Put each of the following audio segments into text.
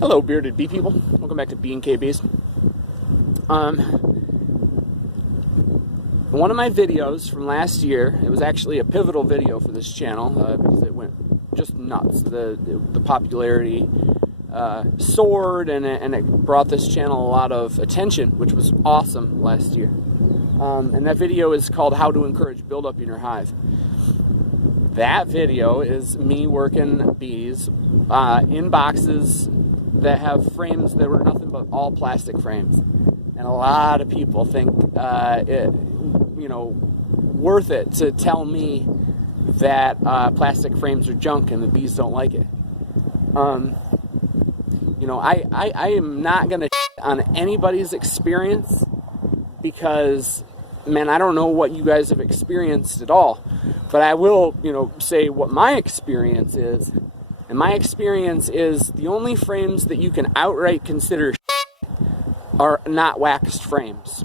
Hello, bearded bee people. Welcome back to B&K Bees. One of my videos from last year, it was actually a pivotal video for this channel because it went just nuts. The popularity soared, and it brought this channel a lot of attention, which was awesome last year. And that video is called How to Encourage Buildup in Your Hive. That video is me working bees in boxes that have frames that were nothing but all plastic frames. And a lot of people think worth it to tell me that plastic frames are junk and the bees don't like it. I am not going to on anybody's experience because, man, I don't know what you guys have experienced at all. But I will, say what my experience is. And my experience is the only frames that you can outright consider are not waxed frames.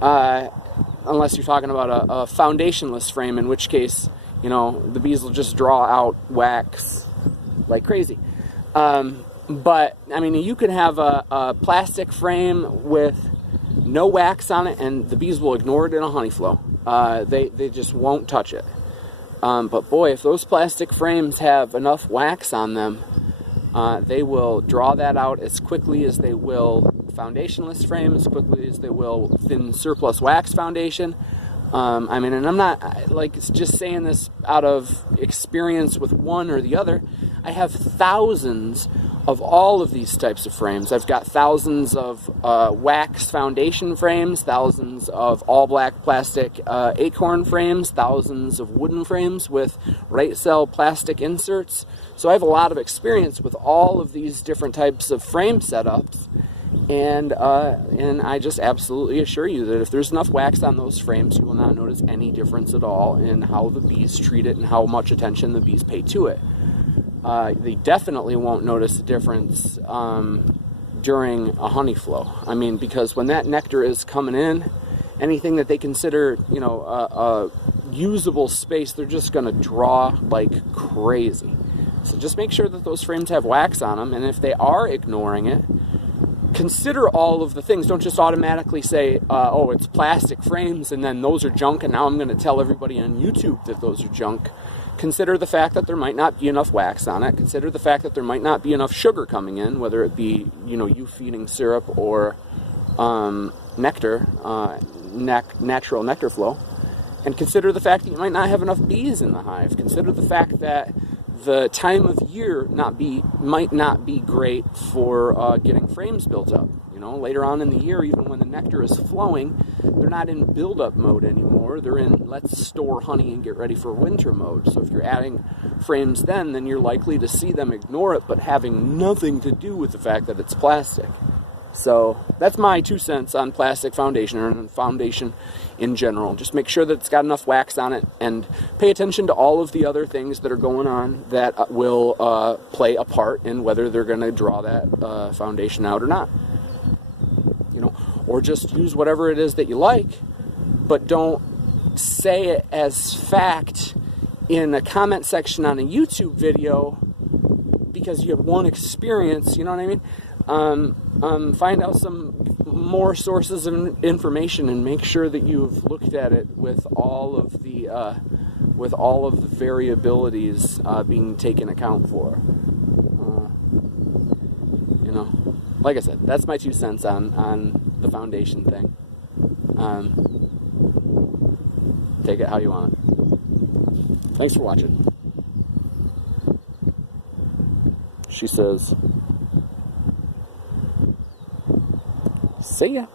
Unless you're talking about a foundationless frame, in which case, the bees will just draw out wax like crazy. But, I mean, you can have a plastic frame with no wax on it, and the bees will ignore it in a honey flow. They just won't touch it. But boy, if those plastic frames have enough wax on them, they will draw that out as quickly as they will foundationless frame, as quickly as they will thin surplus wax foundation. And I'm not just saying this out of experience with one or the other. I have thousands of all of these types of frames. I've got thousands of wax foundation frames, thousands of all black plastic acorn frames, thousands of wooden frames with right cell plastic inserts. So I have a lot of experience with all of these different types of frame setups. And I just absolutely assure you that if there's enough wax on those frames, you will not notice any difference at all in how the bees treat it and how much attention the bees pay to it. They definitely won't notice a difference during a honey flow. I mean, because when that nectar is coming in, anything that they consider, a usable space, they're just going to draw like crazy. So just make sure that those frames have wax on them, and if they are ignoring it, consider all of the things. Don't just automatically say, oh, it's plastic frames, and then those are junk, and now I'm going to tell everybody on YouTube that those are junk. Consider the fact that there might not be enough wax on it. Consider the fact that there might not be enough sugar coming in, whether it be, you feeding syrup or nectar, natural nectar flow. And consider the fact that you might not have enough bees in the hive. Consider the fact that the time of year might not be great for getting frames built up. Later on in the year, even when the nectar is flowing, they're not in build-up mode anymore. They're in let's store honey and get ready for winter mode. So if you're adding frames then you're likely to see them ignore it, but having nothing to do with the fact that it's plastic. So that's my 2 cents on plastic foundation, or foundation in general. Just make sure that it's got enough wax on it, and pay attention to all of the other things that are going on that will play a part in whether they're going to draw that foundation out or not. Or just use whatever it is that you like, but don't say it as fact in a comment section on a YouTube video because you have one experience, you know what I mean? Find out some more sources of information and make sure that you've looked at it with all of the variabilities being taken account for. Like I said, that's my 2 cents on the foundation thing. Take it how you want it. Thanks for watching. She says, see ya.